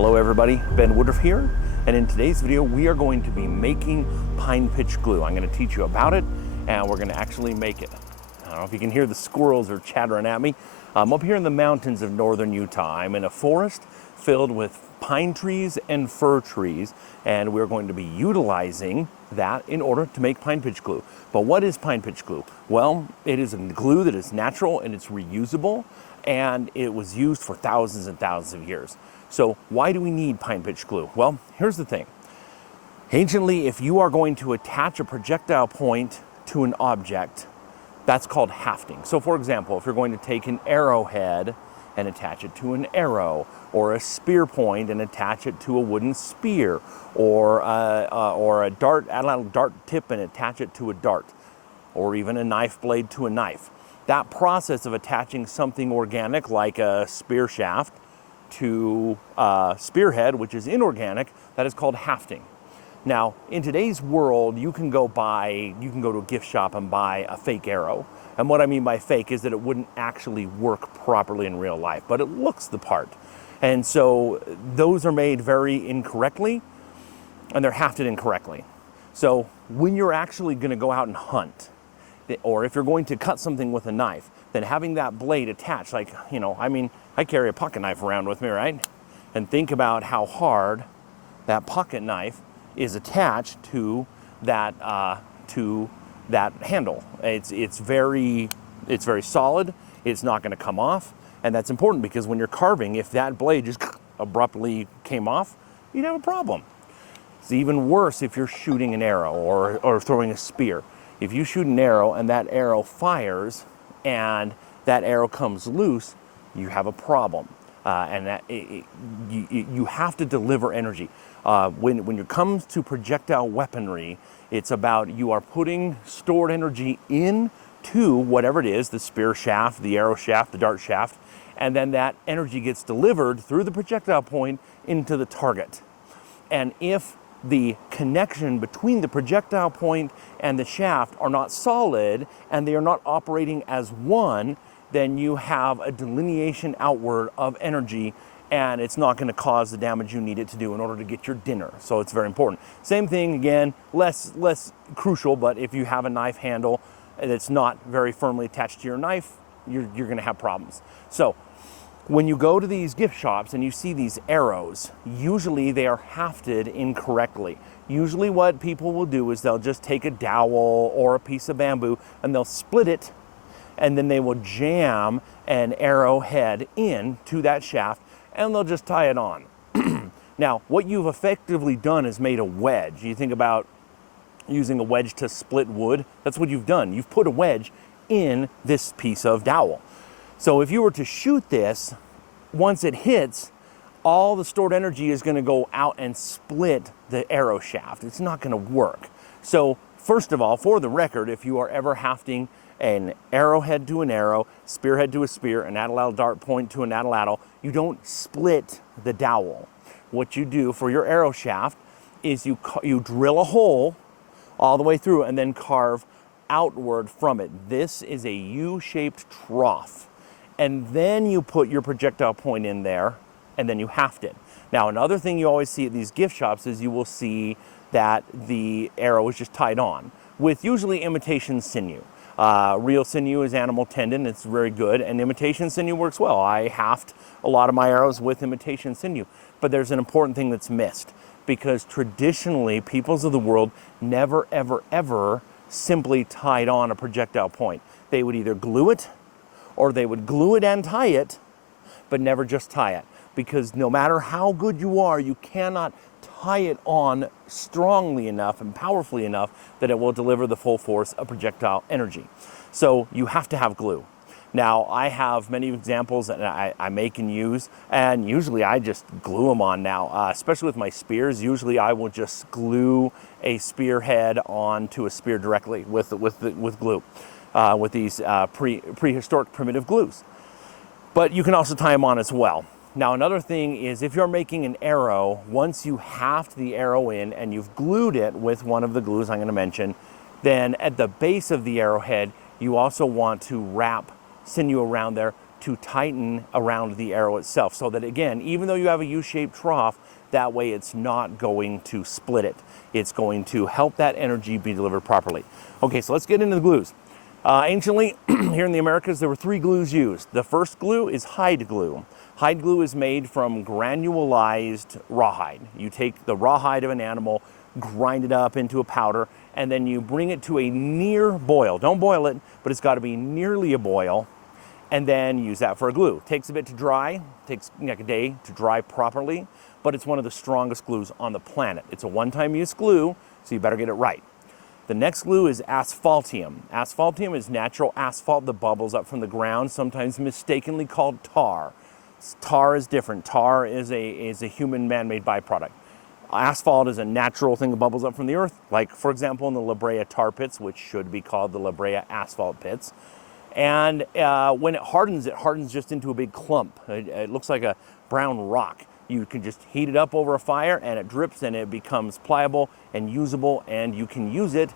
Hello everybody, Ben Woodruff here, and in today's video we are going to be making pine pitch glue. I'm going to teach you about it, and we're going to actually make it. I don't know if you can hear the squirrels are chattering at me. I'm up here in the mountains of northern Utah. I'm in a forest filled with pine trees and fir trees, and we're going to be utilizing that in order to make pine pitch glue. But what is pine pitch glue? Well, it is a glue that is natural and it's reusable, and it was used for thousands and thousands of years. So why do we need pine pitch glue? Well, here's the thing. Anciently, if you are going to attach a projectile point to an object, that's called hafting. So for example, if you're going to take an arrowhead and attach it to an arrow, or a spear point and attach it to a wooden spear, or a dart, add a dart tip and attach it to a dart, or even a knife blade to a knife. That process of attaching something organic like a spear shaft to a spearhead, which is inorganic, that is called hafting. Now, in today's world, you can go to a gift shop and buy a fake arrow. And what I mean by fake is that it wouldn't actually work properly in real life, but it looks the part. And so those are made very incorrectly, and they're hafted incorrectly. So when you're actually going to go out and hunt, or if you're going to cut something with a knife, then having that blade attached, like, I carry a pocket knife around with me, right? And think about how hard that pocket knife is attached to that handle. It's very solid. It's not going to come off, and that's important because when you're carving, if that blade just abruptly came off, you'd have a problem. It's even worse if you're shooting an arrow or throwing a spear. If you shoot an arrow and that arrow fires and that arrow comes loose, you have a problem. You have to deliver energy. When it comes to projectile weaponry, it's about you are putting stored energy into whatever it is, the spear shaft, the arrow shaft, the dart shaft, and then that energy gets delivered through the projectile point into the target. And if the connection between the projectile point and the shaft are not solid and they are not operating as one, then you have a delineation outward of energy, and it's not going to cause the damage you need it to do in order to get your dinner. So it's very important. Same thing again, less crucial, but if you have a knife handle that's not very firmly attached to your knife, you're going to have problems. So when you go to these gift shops and you see these arrows, usually they are hafted incorrectly. Usually what people will do is they'll just take a dowel or a piece of bamboo and they'll split it, and then they will jam an arrowhead into that shaft and they'll just tie it on. Now, what you've effectively done is made a wedge. You think about using a wedge to split wood. That's what you've done. You've put a wedge in this piece of dowel. So if you were to shoot this, once it hits, all the stored energy is going to go out and split the arrow shaft. It's not going to work. So first of all, for the record, if you are ever hafting an arrowhead to an arrow, spearhead to a spear, an atlatl dart point to an atlatl, you don't split the dowel. What you do for your arrow shaft is you drill a hole all the way through and then carve outward from it. This is a U-shaped trough. And then you put your projectile point in there, and then you haft it. Now, another thing you always see at these gift shops is you will see that the arrow is just tied on with usually imitation sinew. Real sinew is animal tendon. It's very good, and imitation sinew works well. I haft a lot of my arrows with imitation sinew, but there's an important thing that's missed, because traditionally, peoples of the world never, ever, ever simply tied on a projectile point. They would either glue it, or they would glue it and tie it, but never just tie it. Because no matter how good you are, you cannot tie it on strongly enough and powerfully enough that it will deliver the full force of projectile energy. So you have to have glue. Now, I have many examples that I make and use, and usually I just glue them on now, especially with my spears. Usually I will just glue a spearhead onto a spear directly with glue. With these prehistoric primitive glues. But you can also tie them on as well. Now, another thing is if you're making an arrow, once you haft the arrow in and you've glued it with one of the glues I'm going to mention, then at the base of the arrowhead, you also want to wrap sinew around there to tighten around the arrow itself, so that again, even though you have a U-shaped trough, that way it's not going to split it. It's going to help that energy be delivered properly. Okay, so let's get into the glues. Anciently, here in the Americas, there were 3 glues used. The first glue is hide glue. Hide glue is made from granulized rawhide. You take the rawhide of an animal, grind it up into a powder, and then you bring it to a near boil. Don't boil it, but it's got to be nearly a boil, and then use that for a glue. Takes a bit to dry, takes like a day to dry properly, but it's one of the strongest glues on the planet. It's a one-time use glue, so you better get it right. The next glue is asphaltium. Asphaltium is natural asphalt that bubbles up from the ground, sometimes mistakenly called tar. Tar is different. Tar is a human man-made byproduct. Asphalt is a natural thing that bubbles up from the earth, like, for example, in the La Brea tar pits, which should be called the La Brea asphalt pits. And when it hardens just into a big clump. It looks like a brown rock. You can just heat it up over a fire and it drips and it becomes pliable and usable, and you can use it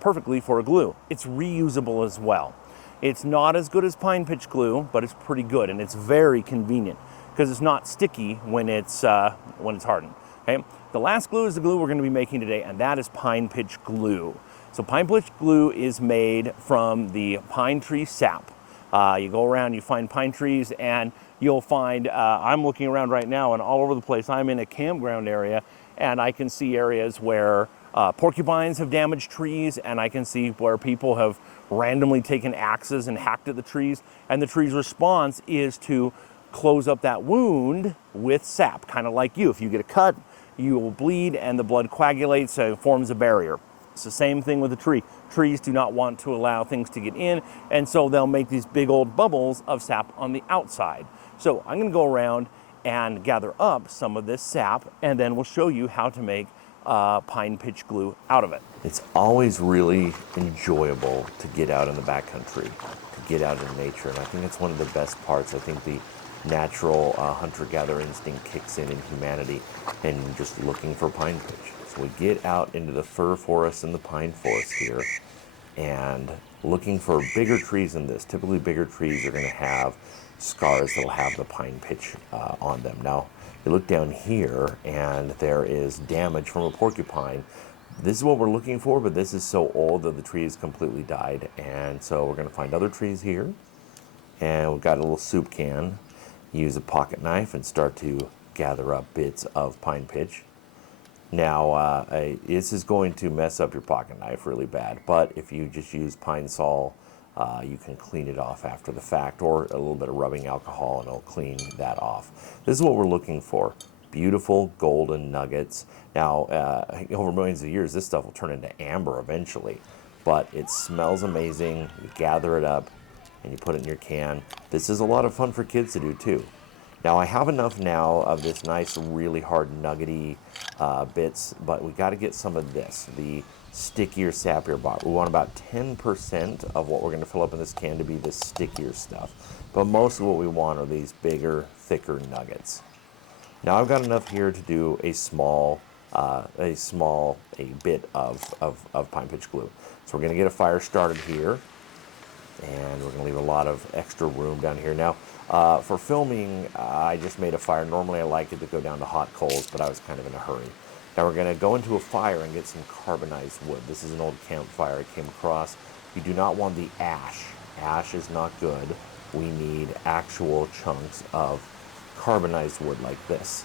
perfectly for a glue. It's reusable as well. It's not as good as pine pitch glue, but it's pretty good, and it's very convenient because it's not sticky when it's hardened. Okay? The last glue is the glue we're going to be making today, and that is pine pitch glue. So pine pitch glue is made from the pine tree sap. You go around, you find pine trees, and you'll find, I'm looking around right now and all over the place. I'm in a campground area, and I can see areas where porcupines have damaged trees, and I can see where people have randomly taken axes and hacked at the trees, and the tree's response is to close up that wound with sap, kind of like you. If you get a cut, you will bleed and the blood coagulates and forms a barrier. It's the same thing with a tree. Trees do not want to allow things to get in, and so they'll make these big old bubbles of sap on the outside. So I'm going to go around and gather up some of this sap, and then we'll show you how to make pine pitch glue out of it. It's always really enjoyable to get out in the backcountry, to get out in nature, and I think it's one of the best parts. I think the natural hunter-gatherer instinct kicks in humanity, and just looking for pine pitch. So we get out into the fir forest and the pine forest here, and looking for bigger trees than this. Typically bigger trees are going to have scars that'll have the pine pitch on them. Now, you look down here and there is damage from a porcupine. This is what we're looking for, but this is so old that the tree is completely died. And so we're going to find other trees here, and we've got a little soup can. Use a pocket knife and start to gather up bits of pine pitch. Now, this is going to mess up your pocket knife really bad, but if you just use Pine Sol, you can clean it off after the fact, or a little bit of rubbing alcohol and it'll clean that off. This is what we're looking for. Beautiful golden nuggets. Now, over millions of years, this stuff will turn into amber eventually, but it smells amazing. You gather it up and you put it in your can. This is a lot of fun for kids to do too. Now, I have enough now of this nice, really hard nuggety bits, but we got to get some of this, the stickier, sappier bot. We want about 10% of what we're going to fill up in this can to be the stickier stuff. But most of what we want are these bigger, thicker nuggets. Now, I've got enough here to do a bit of pine pitch glue. So we're going to get a fire started here, and we're going to leave a lot of extra room down here. Now, for filming, I just made a fire. Normally I like it to go down to hot coals, but I was kind of in a hurry. Now we're going to go into a fire and get some carbonized wood. This is an old campfire I came across. You do not want the ash. Ash is not good. We need actual chunks of carbonized wood like this.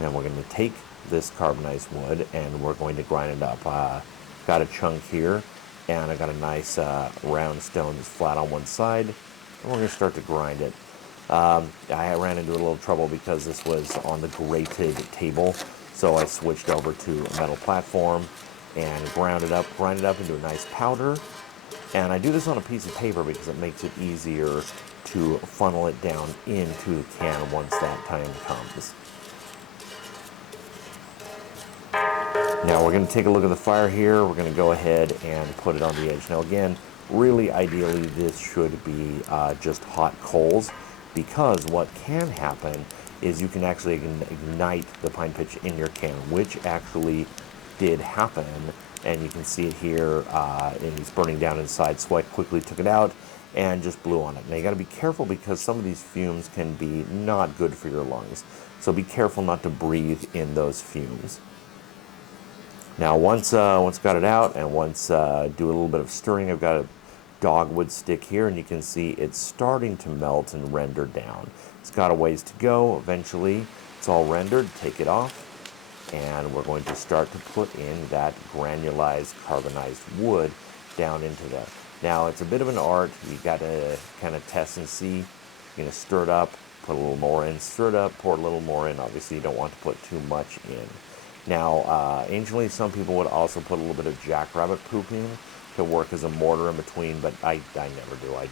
Now we're going to take this carbonized wood and we're going to grind it up. Got a chunk here, and I got a nice round stone that's flat on one side, and we're going to start to grind it. I ran into a little trouble because this was on the grated table, so I switched over to a metal platform and ground it up into a nice powder. And I do this on a piece of paper because it makes it easier to funnel it down into the can once that time comes. Now we're going to take a look at the fire here. We're going to go ahead and put it on the edge. Now again, really ideally this should be just hot coals, because what can happen is you can actually ignite the pine pitch in your can, which actually did happen, and you can see it here, and it's burning down inside, so I quickly took it out and just blew on it. Now you got to be careful because some of these fumes can be not good for your lungs. So be careful not to breathe in those fumes. Now once got it out, and once do a little bit of stirring, I've got a dogwood stick here, and you can see it's starting to melt and render down. It's got a ways to go. Eventually it's all rendered. Take it off, and we're going to start to put in that granulized carbonized wood down into there. Now it's a bit of an art. You got to kind of test and see. You're going to stir it up, put a little more in, stir it up, pour a little more in. Obviously you don't want to put too much in. Now anciently some people would also put a little bit of jackrabbit poop in to work as a mortar in between, but I never do. I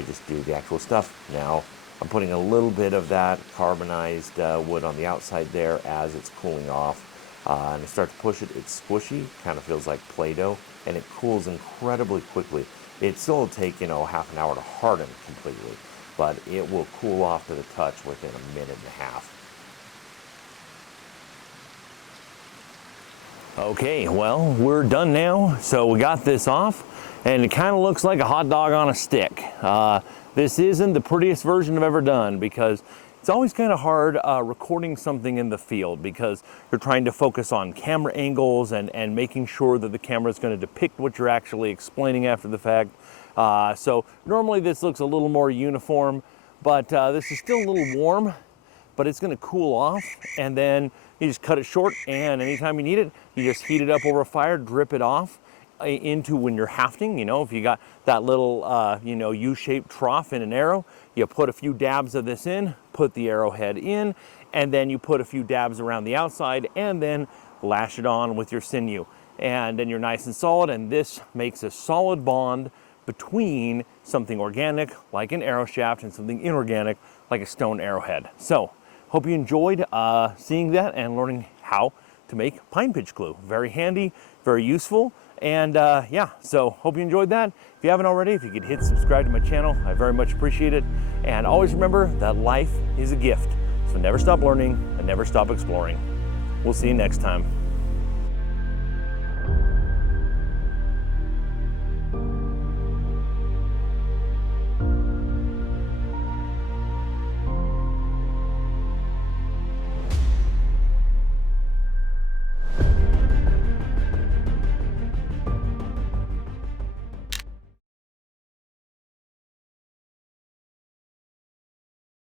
just do the actual stuff. Now I'm putting a little bit of that carbonized wood on the outside there as it's cooling off. And I start to push it. It's squishy, kind of feels like Play-Doh, and it cools incredibly quickly. It still will take, half an hour to harden completely, but it will cool off to the touch within a minute and a half. Okay, well, we're done now. So we got this off, and it kind of looks like a hot dog on a stick. This isn't the prettiest version I've ever done because it's always kind of hard recording something in the field because you're trying to focus on camera angles and making sure that the camera is going to depict what you're actually explaining after the fact. So normally this looks a little more uniform, but this is still a little warm, but it's going to cool off, and then you just cut it short, and anytime you need it, you just heat it up over a fire, drip it off into when you're hafting. If you got that little U-shaped trough in an arrow, you put a few dabs of this in, put the arrowhead in, and then you put a few dabs around the outside, and then lash it on with your sinew, and then you're nice and solid. And this makes a solid bond between something organic like an arrow shaft and something inorganic like a stone arrowhead. So hope you enjoyed seeing that and learning how to make pine pitch glue. Very handy, very useful. And so hope you enjoyed that. If you haven't already, if you could hit subscribe to my channel, I very much appreciate it. And always remember that life is a gift. So never stop learning and never stop exploring. We'll see you next time.